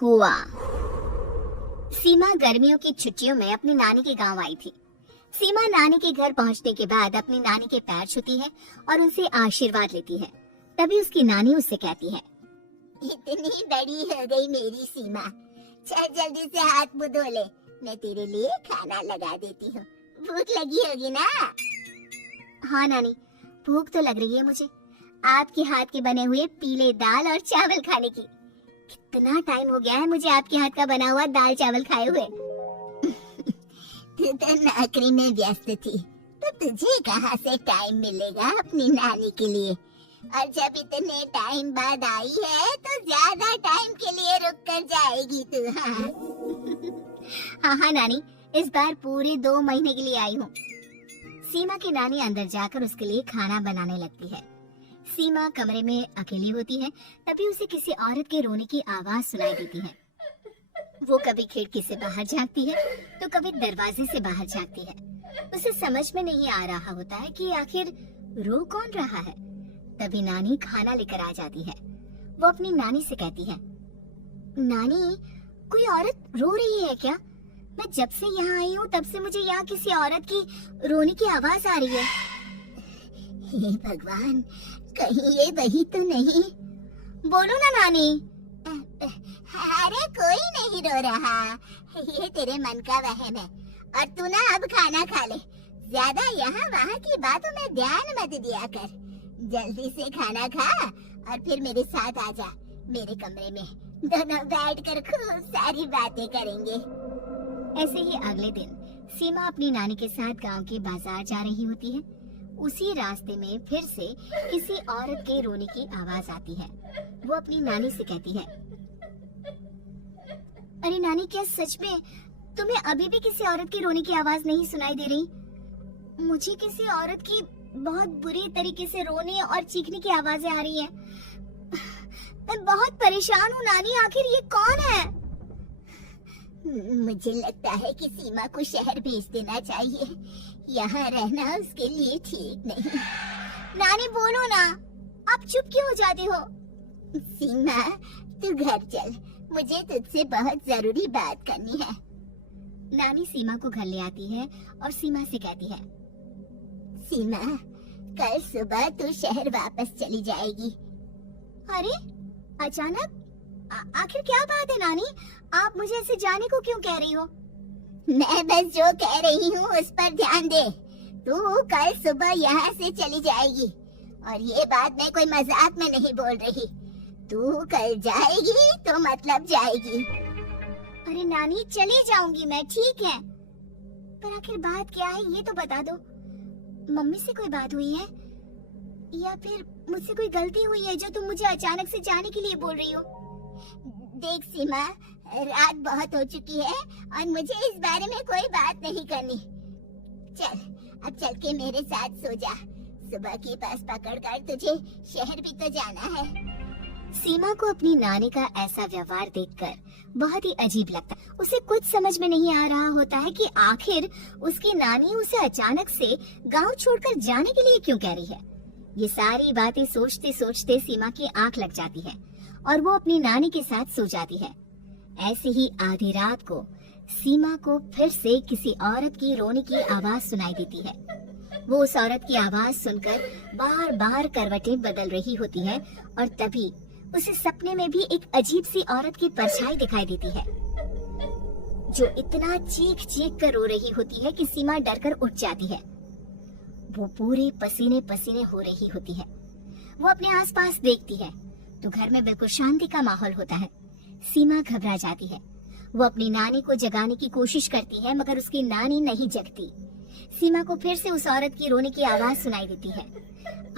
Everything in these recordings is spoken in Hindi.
कुआं। सीमा गर्मियों की छुट्टियों में अपनी नानी के गांव आई थी। सीमा नानी के घर पहुंचने के बाद अपनी नानी के पैर छूती है और उनसे आशीर्वाद लेती है। तभी उसकी नानी उससे कहती है, इतनी बड़ी हो गई मेरी सीमा, चल जल्दी से हाथ मुंह धो ले, मैं तेरे लिए खाना लगा देती हूँ। भूख लगी होगी ना? हाँ नानी, भूख तो लग रही है मुझे, आपके हाथ के बने हुए पीले दाल और चावल खाने की। कितना टाइम हो गया है मुझे आपके हाथ का बना हुआ दाल चावल खाए हुए। तू तो नौकरी में व्यस्त थी, तो तुझे कहाँ से टाइम मिलेगा अपनी नानी के लिए? और जब इतने टाइम बाद आई है तो ज्यादा टाइम के लिए रुक कर जाएगी तू। हाँ नानी, इस बार पूरे 2 महीने के लिए आई हूँ। सीमा की नानी अंदर जाकर उसके लिए खाना बनाने लगती है। सीमा कमरे में अकेली होती है, तभी उसे किसी औरत के रोने की आवाज सुनाई देती है। वो कभी खिड़की से बाहर झांकती है तो कभी दरवाजे से बाहर झांकती है। उसे समझ में नहीं आ रहा होता है कि आखिर रो कौन रहा है। तभी नानी खाना लेकर आ जाती है। वो अपनी नानी से कहती है, नानी, कोई औरत रो रही है क्या? मैं जब से यहाँ आई हूँ तब से मुझे यहाँ किसी औरत की रोने की आवाज आ रही है। हे भगवान, कहीं ये वही तो नहीं? बोलो ना नानी। अरे कोई नहीं रो रहा, ये तेरे मन का वहम है। और तू ना अब खाना खा ले, ज्यादा यहाँ वहाँ की बातों में ध्यान मत दिया कर। जल्दी से खाना खा और फिर मेरे साथ आ जा मेरे कमरे में, दोनों बैठकर खूब सारी बातें करेंगे। ऐसे ही अगले दिन सीमा अपनी नानी के साथ गांव के बाजार जा रही होती है। उसी रास्ते में फिर से किसी औरत के रोने की आवाज आती है। वो अपनी नानी से कहती है, अरे नानी, क्या सच में तुम्हें अभी भी किसी औरत की रोने की आवाज नहीं सुनाई दे रही? मुझे किसी औरत की बहुत बुरी तरीके से रोने और चीखने की आवाजें आ रही हैं। मैं बहुत परेशान हूँ नानी, आखिर ये कौन है? मुझे लगता है कि सीमा को शहर भेज देना चाहिए, यहाँ रहना उसके लिए ठीक नहीं। नानी बोलो ना, आप चुप क्यों हो जाती हो? सीमा, तू घर चल, मुझे तुझसे बहुत जरूरी बात करनी है। नानी सीमा को घर ले आती है और सीमा से कहती है, सीमा, कल सुबह तू शहर वापस चली जाएगी। अरे अचानक? आखिर क्या बात है नानी, आप मुझे ऐसे जाने को क्यों कह रही हो? मैं बस जो कह रही हूँ उस पर ध्यान दे। तू कल सुबह यहाँ से चली जाएगी, और ये बात मैं कोई मजाक में नहीं बोल रही। तू कल जाएगी तो मतलब जाएगी। अरे नानी, चली जाऊंगी मैं, ठीक है, पर आखिर बात क्या है ये तो बता दो। मम्मी से कोई बात हुई है या फिर मुझसे कोई गलती हुई है जो तुम मुझे अचानक से जाने के लिए बोल रही हो? देख सीमा, रात बहुत हो चुकी है और मुझे इस बारे में कोई बात नहीं करनी। चल, अब चल के मेरे साथ सो जा। सुबह की बस पकड़कर तुझे शहर भी तो जाना है। सीमा को अपनी नानी का ऐसा व्यवहार देखकर बहुत ही अजीब लगता है। उसे कुछ समझ में नहीं आ रहा होता है कि आखिर उसकी नानी उसे अचानक से गांव छोड़कर जाने के लिए क्यों कह रही है। ये सारी बातें सोचते सोचते सीमा की आंख लग जाती है और वो अपनी नानी के साथ सो जाती है। ऐसे ही आधी रात को सीमा को फिर से किसी औरत की रोने की आवाज सुनाई देती है। वो उस औरत की आवाज सुनकर बार बार करवटें बदल रही होती है और तभी उसे सपने में भी एक अजीब सी औरत की परछाई दिखाई देती है, जो इतना चीख चीख कर रो रही होती है कि सीमा डरकर उठ जाती है। वो पूरी पसीने पसीने हो रही होती है। वो अपने आसपास देखती है तो घर में बिल्कुल शांति का माहौल होता है। सीमा घबरा जाती है। वो अपनी नानी को जगाने की कोशिश करती है, मगर उसकी नानी नहीं जगती। सीमा को फिर से उस औरत की रोने की आवाज सुनाई देती है।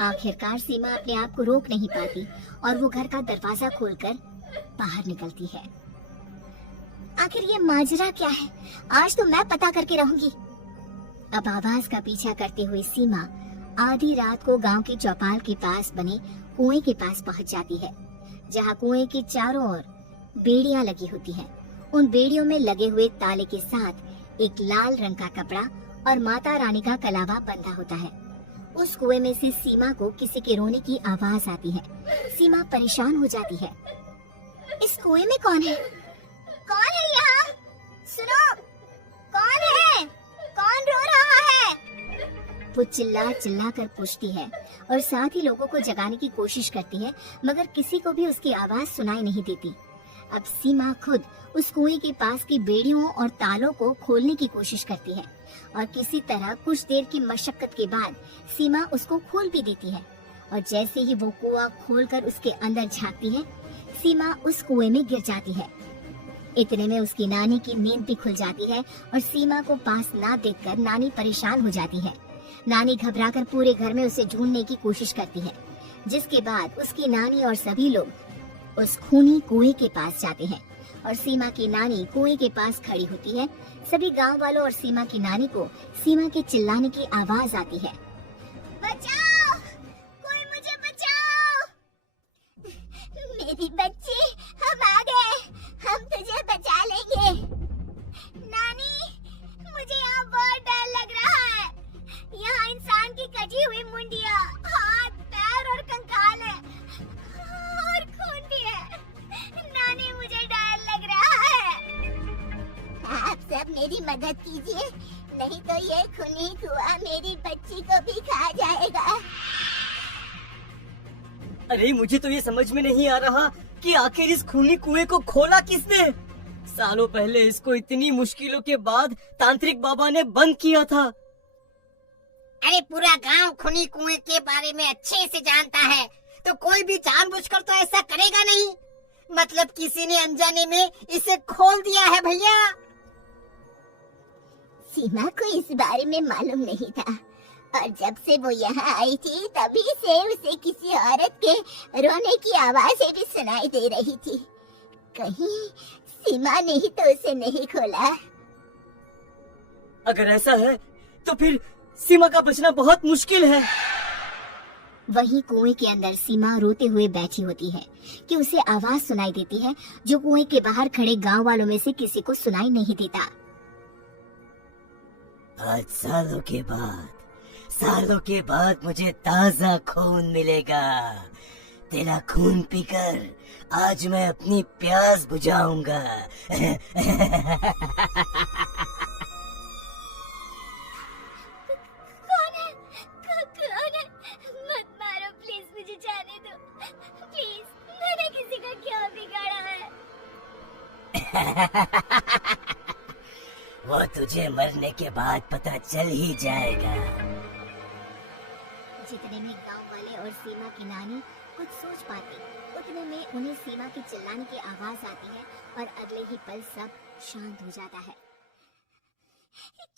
आखिरकार सीमा अपने आप को रोक नहीं पाती और वो घर का दरवाजा खोलकर बाहर निकलती है। आखिर ये माजरा क्या है? आज तो मैं पता करके रहूंगी। अब आवाज का पीछा करते हुए सीमा आधी रात को गांव की चौपाल के पास बने कुएं के पास पहुंच जाती है, जहां कुएं के चारों ओर बेड़ियां लगी होती हैं। उन बेड़ियों में लगे हुए ताले के साथ एक लाल रंग का कपड़ा और माता रानी का कलावा बंधा होता है। उस कुएं में से सीमा को किसी के रोने की आवाज आती है। सीमा परेशान हो जाती है। इस कुएं में कौन है? कौन है यहाँ? सुनो, कौन है? कौन रो रहा है? वो चिल्ला चिल्ला कर पूछती है और साथ ही लोगों को जगाने की कोशिश करती है, मगर किसी को भी उसकी आवाज सुनाई नहीं देती। अब सीमा खुद उस कुएं के पास की बेड़ियों और तालों को खोलने की कोशिश करती है और किसी तरह कुछ देर की मशक्कत के बाद सीमा उसको खोल भी देती है। और जैसे ही वो कुआं खोलकर उसके अंदर झांकती है, सीमा उस कुएं में गिर जाती है। इतने में उसकी नानी की नींद भी खुल जाती है और सीमा को पास ना देखकर नानी परेशान हो जाती है। नानी घबराकर पूरे घर में उसे ढूंढने की कोशिश करती है, जिसके बाद उसकी नानी और सभी लोग उस खूनी कुएं के पास जाते हैं और सीमा की नानी कुएं के पास खड़ी होती है। सभी गांव वालों और सीमा की नानी को सीमा के चिल्लाने की आवाज आती है, बचाओ, कोई मुझे बचाओ। मेरी बच्ची, हम आ गए, हम तुझे बचा लेंगे। नानी, मुझे यहाँ बहुत डर लग रहा है। यहाँ इंसान की कटी हुई मुंडिया, हाथ, पैर और कंकाल है और खून भी है। नानी, मुझे डर लग रहा है। आप सब मेरी मदद कीजिए, नहीं तो ये खूनी कुआं मेरी बच्ची को भी खा जाएगा। अरे मुझे तो ये समझ में नहीं आ रहा कि आखिर इस खूनी कुएं को खोला किसने। सालों पहले इसको इतनी मुश्किलों के बाद तांत्रिक बाबा ने बंद किया था। अरे पूरा गांव खूनी कुएं के बारे में अच्छे से जानता है, तो कोई भी जानबूझकर तो ऐसा करेगा नहीं। मतलब किसी ने अनजाने में इसे खोल दिया है भैया। सीमा को इस बारे में मालूम नहीं था और जब से वो यहाँ आई थी तभी से उसे किसी औरत के रोने की आवाजें भी सुनाई दे रही थी। कहीं सीमा ने ही तो उसे नहीं खोला। अगर ऐसा है तो फिर सीमा का बचना बहुत मुश्किल है। वहीं कुएं के अंदर सीमा रोते हुए बैठी होती है कि उसे आवाज सुनाई देती है जो कुएं के बाहर खड़े गांव वालों में से किसी को सुनाई नहीं देता। आज सालों के बाद मुझे ताजा खून मिलेगा। तेरा खून पीकर आज मैं अपनी प्यास बुझाऊंगा। कौन है? मत मारो प्लीज, मुझे जाने दो प्लीज। मैंने किसी का क्या बिगाड़ा है? वो तुझे मरने के बाद पता चल ही जाएगा। जितने में गांव वाले और सीमा की नानी कुछ सोच पाती, उतने में उन्हें सीमा की चिल्लाने की आवाज आती है और अगले ही पल सब शांत हो जाता है।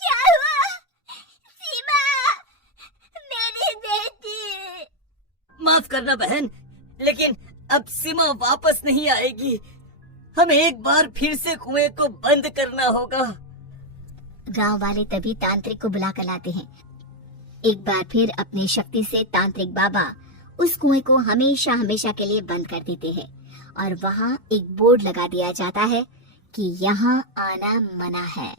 क्या हुआ? सीमा, मेरी बेटी। माफ करना बहन, लेकिन अब सीमा वापस नहीं आएगी। हमें एक बार फिर से कुएं को बंद करना होगा। गांव वाले तभी तांत्रिक को बुला कर लाते हैं। एक बार फिर अपनी शक्ति से तांत्रिक बाबा उस कुएं को हमेशा हमेशा के लिए बंद कर देते हैं और वहाँ एक बोर्ड लगा दिया जाता है कि यहाँ आना मना है।